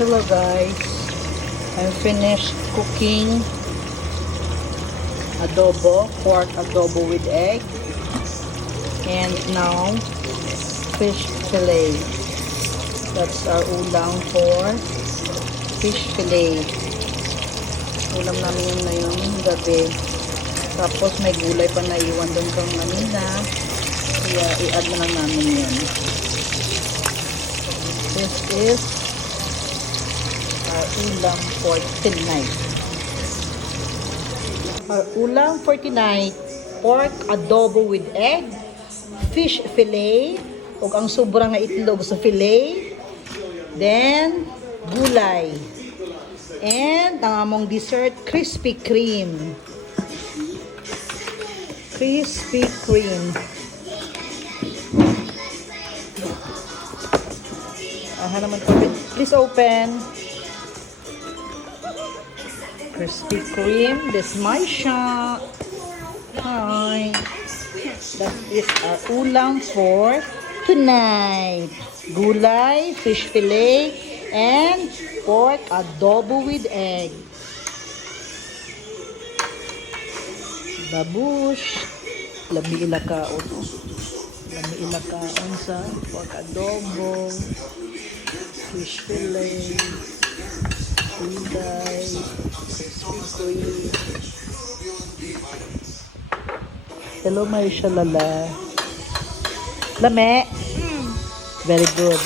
Hello guys, I finished cooking adobo, pork adobo with egg, and now fish fillet. That's our ulam for fish fillet. Ulam namin yun na yung gabi. Tapos may gulay pa na iwan doon kang kanina, kaya i-add na lang namin yun. This is our ulam for tonight. Our ulam for tonight, pork adobo with egg, fish fillet, ug ang sobra nga itlog sa fillet, then gulay, and ang among dessert, Krispy Kreme. Krispy Kreme. Naman po. Please open. Krispy Kreme. This is my shop. Hi. That is our ulam for tonight. Gulay, fish fillet, and pork adobo with egg. Babush. Lami ilakaon. Lami ilakaon sa pork adobo. Fish fillet, gulay, Krispy Kreme. Hello, Marisha Lala. Lame? Very good.